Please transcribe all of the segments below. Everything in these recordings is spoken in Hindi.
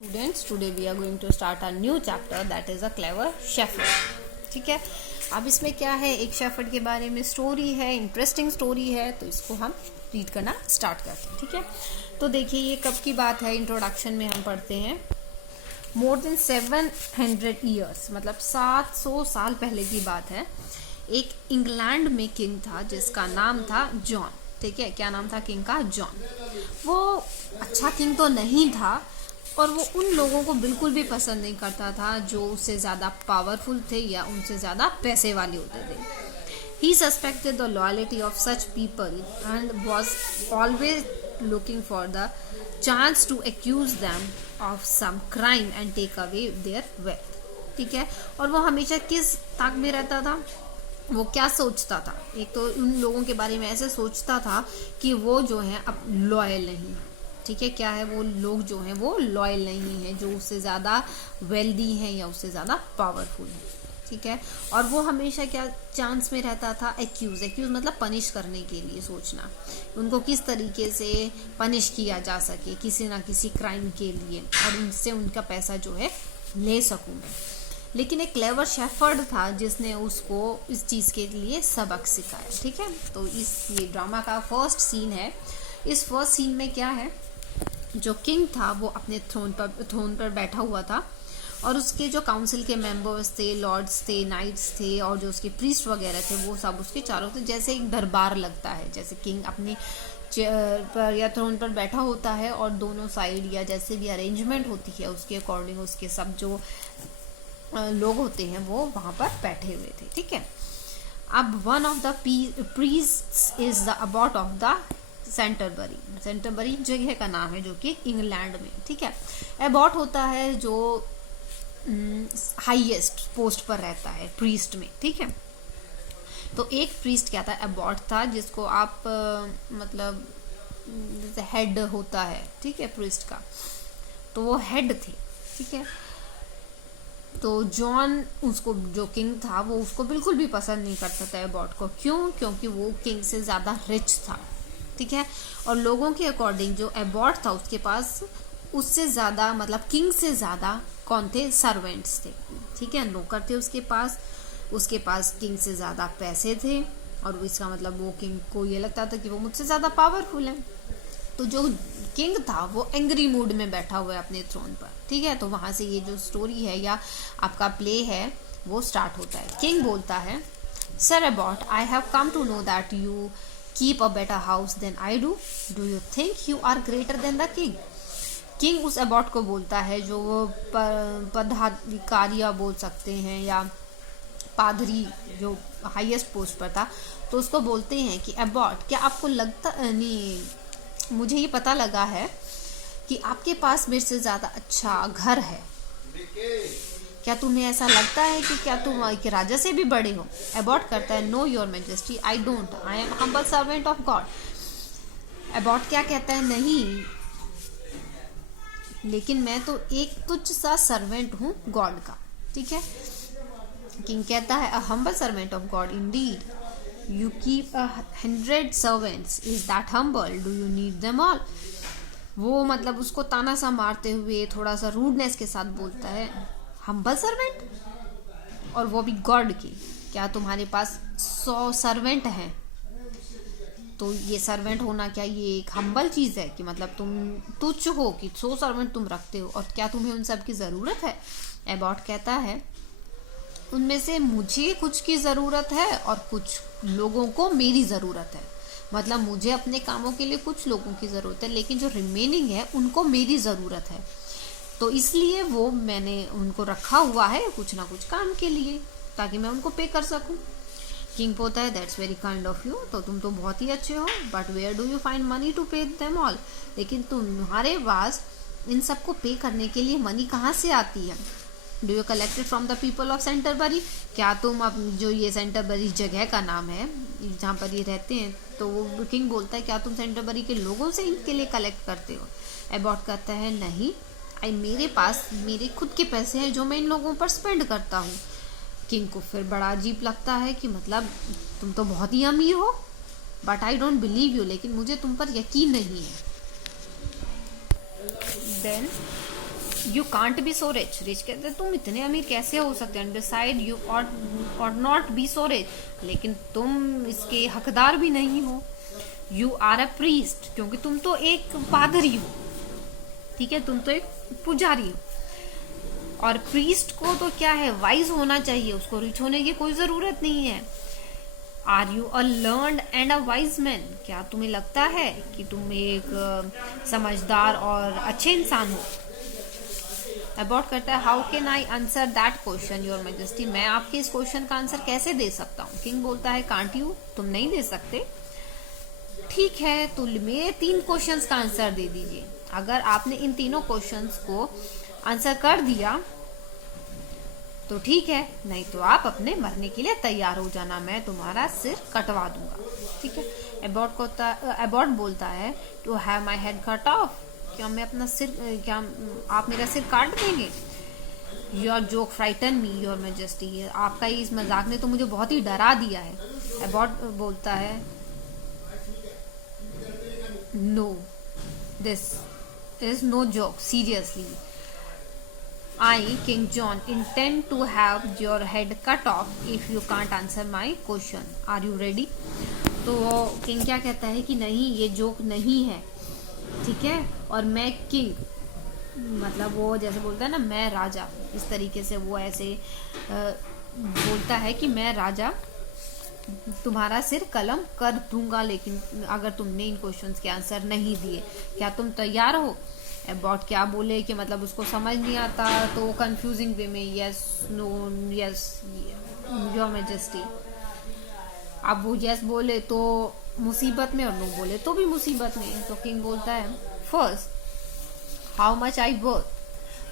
Students, today we are going to start a new chapter that is a clever shepherd. ठीक है, अब इसमें क्या है, एक शेफर्ड के बारे में स्टोरी है, इंटरेस्टिंग स्टोरी है, तो इसको हम रीड करना स्टार्ट करते हैं. ठीक है, तो देखिए ये कब की बात है. इंट्रोडक्शन में हम पढ़ते हैं मोर देन 700 ईयर्स, मतलब 700 साल पहले की बात है. एक इंग्लैंड में किंग था जिसका नाम था जॉन. ठीक है, क्या नाम था किंग का? जॉन. वो अच्छा किंग तो नहीं था और वो उन लोगों को बिल्कुल भी पसंद नहीं करता था जो उससे ज़्यादा पावरफुल थे या उनसे ज़्यादा पैसे वाले होते थे. He suspected the loyalty of such people and was always looking for the chance to accuse them of some crime and take away their wealth. ठीक है, और वो हमेशा किस ताक में रहता था, वो क्या सोचता था, एक तो उन लोगों के बारे में ऐसे सोचता था कि वो जो है अब लॉयल नहीं है. ठीक है, क्या है, वो लोग जो हैं वो लॉयल नहीं है, जो उससे ज़्यादा वेल्दी हैं या उससे ज़्यादा पावरफुल है. ठीक है, और वो हमेशा क्या चांस में रहता था, एक्यूज मतलब पनिश करने के लिए सोचना, उनको किस तरीके से पनिश किया जा सके किसी ना किसी क्राइम के लिए और उनसे उनका पैसा जो है ले सकूँ मैं. लेकिन एक क्लेवर शेफर्ड था जिसने उसको इस चीज़ के लिए सबक सिखाया. ठीक है, तो ये ड्रामा का फर्स्ट सीन है. इस फर्स्ट सीन में क्या है, जो किंग था वो अपने थ्रोन पर बैठा हुआ था और उसके जो काउंसिल के मेंबर्स थे, लॉर्ड्स थे, नाइट्स थे और जो उसके प्रीस्ट वगैरह थे वो सब उसके चारों थे. जैसे एक दरबार लगता है, जैसे किंग अपनी चेयर पर या थ्रोन पर बैठा होता है और दोनों साइड या जैसे भी अरेंजमेंट होती है उसके अकॉर्डिंग उसके सब जो लोग होते हैं वो वहाँ पर बैठे हुए थे. ठीक है, अब one of the priests is the abbot of the Canterbury जगह का नाम है जो कि इंग्लैंड में. ठीक है, एबॉट होता है जो हाईएस्ट पोस्ट पर रहता है प्रीस्ट में. ठीक है, तो एक प्रीस्ट क्या था, एबॉट था, जिसको आप मतलब जैसे हेड होता है. ठीक है, प्रीस्ट का, तो वो हेड थे. ठीक है, तो जॉन उसको जो किंग था वो उसको बिल्कुल भी पसंद नहीं करता था एबॉट को. क्यों? क्योंकि वो किंग से ज़्यादा रिच था. ठीक है, और लोगों के अकॉर्डिंग जो एबॉट था उसके पास उससे ज़्यादा मतलब किंग से ज़्यादा कौन थे, सर्वेंट्स थे. ठीक है, नौकर थे उसके पास किंग से ज़्यादा पैसे थे और इसका मतलब वो किंग को ये लगता था कि वो मुझसे ज़्यादा पावरफुल है. तो जो किंग था वो एंग्री मूड में बैठा हुआ है अपने थ्रोन पर. ठीक है, तो वहाँ से ये जो स्टोरी है या आपका प्ले है वो स्टार्ट होता है. किंग बोलता है, sir abbot, I have come to know that you keep a better house than I do. Do you think you are greater than the king? King उस एबॉट को बोलता है जो वो पदाधिकारी बोल सकते हैं या पादरी जो हाईएस्ट पोस्ट पर था. तो उसको बोलते हैं कि एबॉट, क्या आपको लगता नहीं, मुझे ये पता लगा है कि आपके पास मेरे से ज़्यादा अच्छा घर है. क्या तुम्हें ऐसा लगता है कि क्या तुम एक राजा से भी बड़े हो? एबॉट करता है, know your majesty, I don't, I am humble servant of God. Abbott क्या कहता है, नहीं, लेकिन मैं तो एक तुच्छ सा सर्वेंट हूँ गॉड का. ठीक है, किंग कहता है, a humble servant of God Indeed, you keep 100 servants, is that humble, do you need them all. वो मतलब उसको ताना सा मारते हुए थोड़ा सा रूडनेस के साथ बोलता है, हम्बल सर्वेंट और वो भी गॉड की, क्या तुम्हारे पास 100 सर्वेंट हैं? तो ये सर्वेंट होना क्या ये एक हम्बल चीज़ है कि मतलब तुम तुच्छ हो कि 100 सर्वेंट तुम रखते हो और क्या तुम्हें उन सब की ज़रूरत है? एबॉट कहता है, उनमें से मुझे कुछ की ज़रूरत है और कुछ लोगों को मेरी ज़रूरत है. मतलब मुझे अपने कामों के लिए कुछ लोगों की ज़रूरत है लेकिन जो रिमेनिंग है उनको मेरी ज़रूरत है. तो इसलिए वो मैंने उनको रखा हुआ है कुछ ना कुछ काम के लिए ताकि मैं उनको पे कर सकूं. किंग बोलता है, that's very kind of you, तो तुम तो बहुत ही अच्छे हो, but where do you find money to pay them all. लेकिन तुम्हारे पास इन सबको पे करने के लिए मनी कहाँ से आती है? Do you collected from the people of Canterbury, क्या तुम अब जो ये सेंटरबरी जगह का नाम है जहाँ पर ये रहते हैं, तो वो किंग बोलता है, क्या तुम सेंटरबरी के लोगों से इनके लिए कलेक्ट करते हो? एबॉट कहता है, नहीं, मेरे पास मेरे खुद के पैसे हैं जो मैं इन लोगों पर स्पेंड करता हूँ. किंग को फिर बड़ा अजीब लगता है कि मतलब तुम तो बहुत ही अमीर हो, but I don't believe you, लेकिन मुझे तुम पर यकीन नहीं है. Then you can't be so rich, rich कहते हैं तुम इतने अमीर कैसे हो सकते हैं, beside you ought not be so rich, लेकिन तुम इसके हकदार भी नहीं हो। यू आर अ प्रीस्ट, क्योंकि तुम तो एक पादरी हो, ठीक है, तुम तो एक पुजारी हो, और प्रीस्ट को तो क्या है, वाइज होना चाहिए, उसको रिच होने की कोई जरूरत नहीं है। Are you a learned and a wise man, क्या तुम्हें लगता है कि तुम एक समझदार और अच्छे इंसान हो। अबॉट करता है how can I answer that question your majesty, मैं आपके इस क्वेश्चन का आंसर कैसे दे सकता हूँ। किंग बोलता है कांट यू, तुम नहीं दे सकते। ठीक है, तो मेरे 3 क्वेश्चंस का आंसर दे दीजिए। अगर आपने इन तीनों क्वेश्चंस को आंसर कर दिया तो ठीक है, नहीं तो आप अपने मरने के लिए तैयार हो जाना, मैं तुम्हारा सिर कटवा दूंगा। ठीक है, अबॉट बोलता है to have my head cut off, क्या मैं अपना सिर, क्या आप मेरा सिर काट देंगे। Your joke frighten me your majesty, आपका इस मजाक ने तो मुझे बहुत ही डरा दिया है। अबॉट बोलता है no, this is no joke, seriously I, King John, intend to have your head cut off if you can't answer my question. Are you ready? तो किंग क्या कहता है कि नहीं, ये जोक नहीं है, ठीक है, और मैं किंग, मतलब वो जैसे बोलता है ना मैं राजा, इस तरीके से वो ऐसे बोलता है कि मैं राजा तुम्हारा सिर कलम कर दूंगा, लेकिन अगर तुमने इन क्वेश्चंस के आंसर नहीं दिए, क्या तुम तैयार हो। अबॉट क्या बोले कि मतलब उसको समझ नहीं आता, तो कंफ्यूजिंग वे में yes no yes your majesty, अब वो यस बोले तो मुसीबत में और नो बोले तो भी मुसीबत में। तो किंग बोलता है first how much I worth,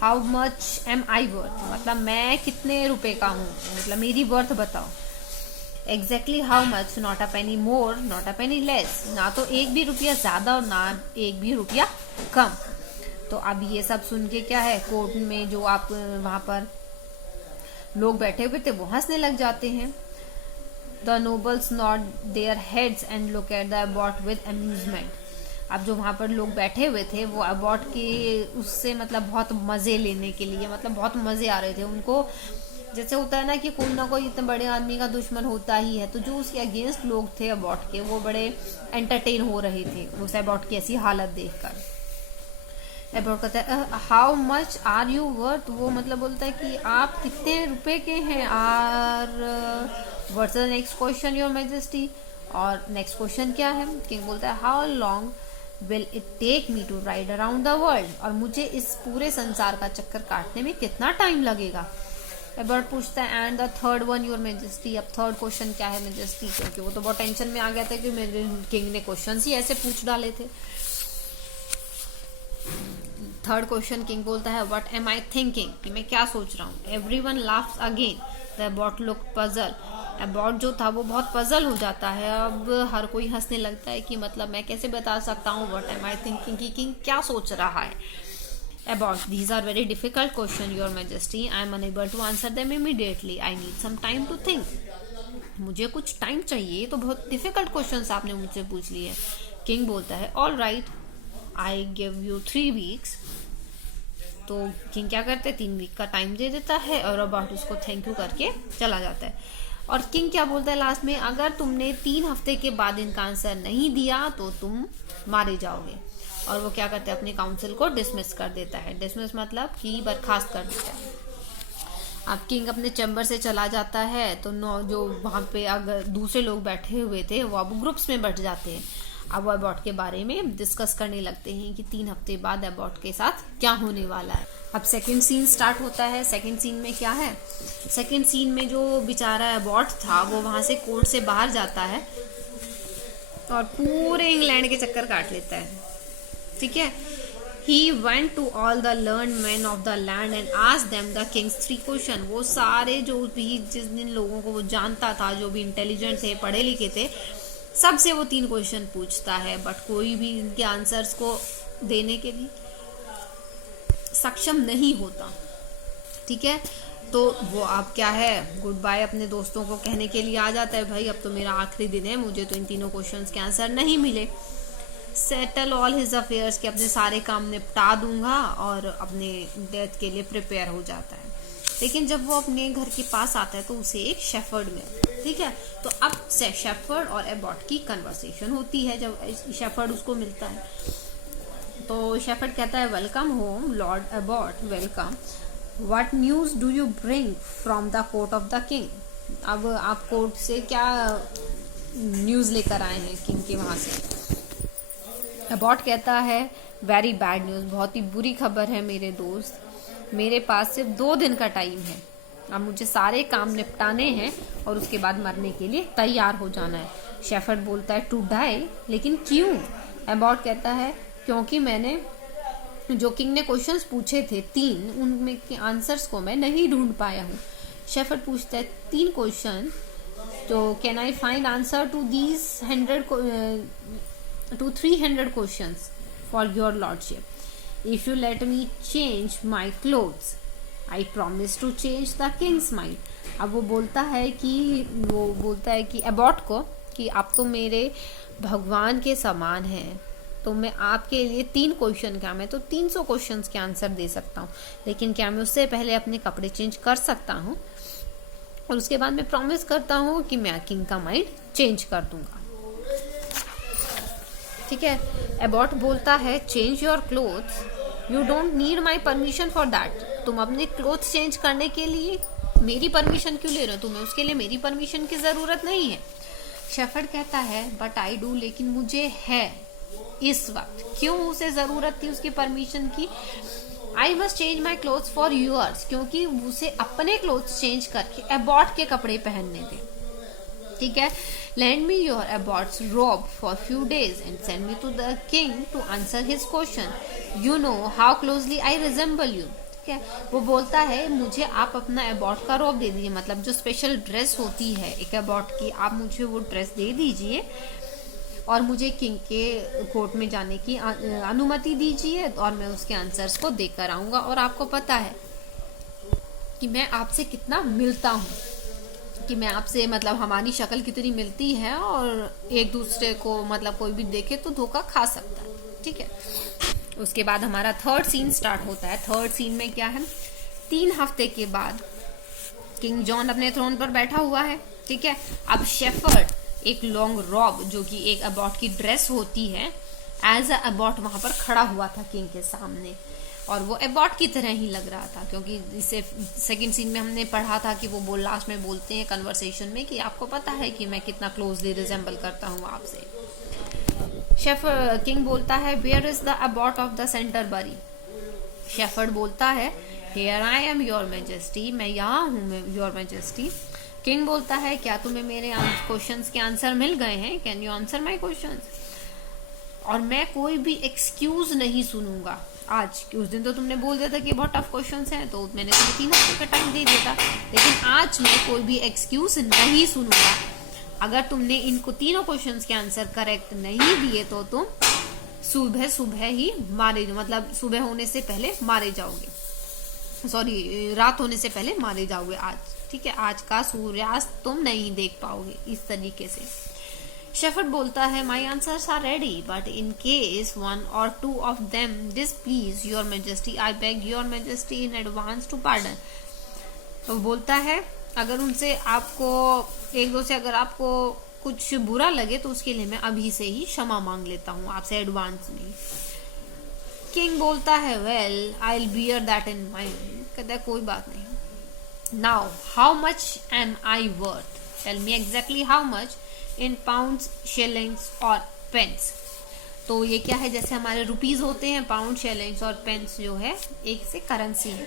how much am I worth, मतलब मैं कितने रुपए का हूँ, मतलब मेरी वर्थ बताओ। Exactly how much, not a Penney more not a Penney less, ना तो एक भी रुपया ज्यादा और ना एक भी रुपया कम। तो अब ये सब सुन के क्या है, कोर्ट में जो आप वहां पर लोग बैठे हुए थे वो हंसने लग जाते हैं। The nobles nod their heads and look at the abbot with amusement, अब जो वहां पर लोग बैठे हुए थे वो अबॉट के उससे मतलब बहुत मजे लेने के लिए, मतलब बहुत मजे आ रहे थे उनको। जैसे होता है ना कि कोई ना कोई इतने बड़े आदमी का दुश्मन होता ही है, तो जो उसके अगेंस्ट लोग थे अबॉट के, वो बड़े एंटरटेन हो रहे थे उस अबॉट की ऐसी हालत देखकर। अबॉट कहता है how much are you worth, वो मतलब बोलता है कि आप कितने रुपए के हैं। Are what's the next question your majesty, और नेक्स्ट क्वेश्चन क्या है। किंग बोलता है how long will it take me to ride around the world, और मुझे इस पूरे संसार का चक्कर काटने में कितना टाइम लगेगा। अबॉट पूछता है and the third one your majesty, अब थर्ड क्वेश्चन क्या है मैजेस्टी, क्योंकि वो तो बहुत टेंशन में आ गया था कि मेरे किंग ने क्वेश्चन ही ऐसे पूछ डाले थे। थर्ड क्वेश्चन किंग बोलता है व्हाट एम आई थिंकिंग, कि मैं क्या सोच रहा हूँ। Everyone laughs again, the abbot look puzzle, abbot जो था वो बहुत पजल हो जाता है, अब हर कोई हंसने लगता है कि मतलब मैं कैसे बता सकता हूँ व्हाट एम आई थिंकिंग, कि किंग क्या सोच रहा है। Abbot these are very difficult question your majesty, I am unable to answer them immediately, I need some time to think, मुझे कुछ टाइम चाहिए, तो बहुत डिफिकल्ट क्वेश्चन आपने मुझसे पूछ लिए। किंग बोलता है all right I give you 3 weeks, तो किंग क्या करते हैं 3 वीक का टाइम दे देता है और अबॉट उसको थैंक यू करके चला जाता है। और किंग क्या बोलता है लास्ट में, अगर तुमने 3 हफ्ते के बाद इनका आंसर नहीं दिया तो तुम मारे जाओगे। और वो क्या करते हैं अपने काउंसिल को डिसमिस कर देता है, डिसमिस मतलब कि बर्खास्त कर देता है। अब किंग अपने चैम्बर से चला जाता है, तो जो वहां पे अगर दूसरे लोग बैठे हुए थे वो अब ग्रुप्स में बैठ जाते हैं, अब वो अबॉट के बारे में डिस्कस करने लगते हैं कि 3 हफ्ते बाद अबॉट के साथ क्या होने वाला है। अब सेकंड सीन स्टार्ट होता है। सेकंड सीन में क्या है, सेकंड सीन में जो बेचारा अबॉट था वो वहां से कोर्ट से बाहर जाता है और पूरे इंग्लैंड के चक्कर काट लेता है, ठीक है। He went to all the learned men of the land and asked them the king's 3 questions. वो सारे जो भी जिन लोगों को वो जानता था, जो भी इंटेलिजेंट थे, पढ़े लिखे थे, सबसे वो 3 क्वेश्चन पूछता है, बट कोई भी इनके आंसर्स को देने के लिए सक्षम नहीं होता, ठीक है। तो वो अब क्या है, गुड बाय अपने दोस्तों को कहने के लिए आ जाता है, भाई अब तो मेरा आखिरी दिन है, मुझे तो इन तीनों क्वेश्चंस के आंसर नहीं मिले। सेटल ऑल हिज अफेयर्स, कि अपने सारे काम निपटा दूंगा और अपने डेथ के लिए प्रिपेयर हो जाता है। लेकिन जब वो अपने घर के पास आता है तो उसे एक शेफर्ड मिलता है, ठीक है। तो अब शेफर्ड और एबॉट की कन्वर्सेशन होती है जब शेफर्ड उसको मिलता है। तो शेफर्ड कहता है, welcome home Lord Abbott, welcome, what news do you bring from the court of the king. अब आप कोर्ट से क्या न्यूज लेकर आए हैं किंग के वहां से। एबॉट कहता है, वेरी बैड न्यूज, बहुत ही बुरी खबर है मेरे दोस्त, मेरे पास सिर्फ 2 दिन का टाइम है, अब मुझे सारे काम निपटाने हैं और उसके बाद मरने के लिए तैयार हो जाना है। शेफर्ड बोलता है, टू डाई, लेकिन क्यों। एबॉट कहता है, क्योंकि मैंने जो किंग ने क्वेश्चंस पूछे थे 3, उनमें के आंसर्स को मैं नहीं ढूंढ पाया हूँ। शेफर्ड पूछता है, 3 क्वेश्चन, तो can I find answer to these 300 questions for your lordship. If you let me change my clothes, I promise to change the king's mind. अब वो बोलता है कि एबॉट को कि आप तो मेरे भगवान के समान हैं, तो मैं आपके लिए 3 क्वेश्चन क्या, मैं तो 300 क्वेश्चंस के आंसर दे सकता हूँ, लेकिन क्या मैं उससे पहले अपने कपड़े चेंज कर सकता हूँ, और उसके बाद मैं प्रॉमिस करता हूँ कि मैं किंग का माइंड चेंज कर दूंगा, ठीक है। एबॉट बोलता है, change your clothes, you don't need my permission for that. तुम अपने क्लोथ्स चेंज करने के लिए मेरी परमिशन क्यों ले रहे हो, तुम्हें उसके लिए मेरी परमिशन की जरूरत नहीं है। शेफर्ड कहता है, बट आई डू, लेकिन मुझे है इस वक्त। क्यों उसे जरूरत थी उसकी परमिशन की। I must change my clothes for yours, क्योंकि उसे अपने क्लोथ्स चेंज करके एबॉट के कपड़े पहनने थे, ठीक है। Lend me your abort's robe for few days and send me to the king to answer his question. You know how closely I resemble you. ठीक है, वो बोलता है, मुझे आप अपना एबॉट का रोब दे दीजिए, मतलब जो स्पेशल ड्रेस होती है एक एबॉट की, आप मुझे वो ड्रेस दे दीजिए और मुझे किंग के कोर्ट में जाने की अनुमति दीजिए और मैं उसके आंसर्स को देकर आऊंगा। और आपको पता है कि मैं आपसे कितना मिलता हूँ, कि मैं आपसे मतलब हमारी शक्ल कितनी मिलती है और एक दूसरे को मतलब कोई भी देखे तो धोखा खा सकता है, ठीक है। उसके बाद हमारा 3rd सीन स्टार्ट होता है। 3rd सीन में क्या है, 3 हफ्ते के बाद किंग जॉन अपने थ्रोन पर बैठा हुआ है, ठीक है। अब शेफर्ड एक लॉन्ग रॉब, जो कि एक एबॉट की ड्रेस होती है, एज अ एबॉट वहां पर खड़ा हुआ था किंग के सामने, और वो एबॉट की तरह ही लग रहा था, क्योंकि इसे 2nd सीन में हमने पढ़ा था कि वो लास्ट में बोलते हैं कन्वर्सेशन में कि आपको पता है कि मैं कितना क्लोजली रिजेंबल करता हूँ आपसे। शेफर्ड किंग बोलता है, where is the abbot of the Canterbury. Shepherd बोलता है, here I am your majesty, मैं यहाँ हूँ योर मैजेस्टी। किंग बोलता है, क्या तुम्हें मेरे क्वेश्चंस के आंसर मिल गए हैं, can you answer my questions. और मैं कोई भी एक्सक्यूज नहीं सुनूंगा आज, उस दिन तो तुमने बोल दिया था कि बहुत टफ क्वेश्चंस हैं, तो मैंने तुम्हें 3 हफ्ते का टाइम दे दिया था, लेकिन आज मैं कोई भी एक्सक्यूज नहीं सुनूंगा। अगर तुमने इनको तीनों क्वेश्चंस के आंसर करेक्ट नहीं दिए तो तुम सुबह ही मारे, मतलब सुबह होने से पहले मारे जाओगे, सॉरी रात होने से पहले मारे जाओगे आज, ठीक है। आज का सूर्यास्त तुम नहीं देख पाओगे, इस तरीके से। शेफर्ड बोलता है, my answers are ready, but in case 1 or 2 of them displease your majesty, I beg your majesty in advance to pardon. तो बोलता है, अगर उनसे आपको 1-2 से अगर आपको कुछ बुरा लगे तो उसके लिए मैं अभी से ही क्षमा मांग लेता हूँ आपसे एडवांस में। किंग बोलता है, well I will bear that in mind. कहता है, कोई बात नहीं। Now how much am I worth, tell me exactly how much in pounds, shillings और पेंस। तो ये क्या है, जैसे हमारे रुपीज होते हैं, पाउंड, शिलिंग्स और पेंस जो है एक से करेंसी है।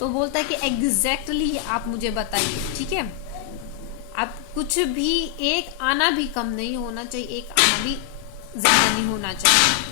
तो बोलता है कि एग्जैक्टली आप मुझे बताइए, ठीक है। आप कुछ भी, एक आना भी कम नहीं होना चाहिए, एक आना भी ज्यादा नहीं होना चाहिए।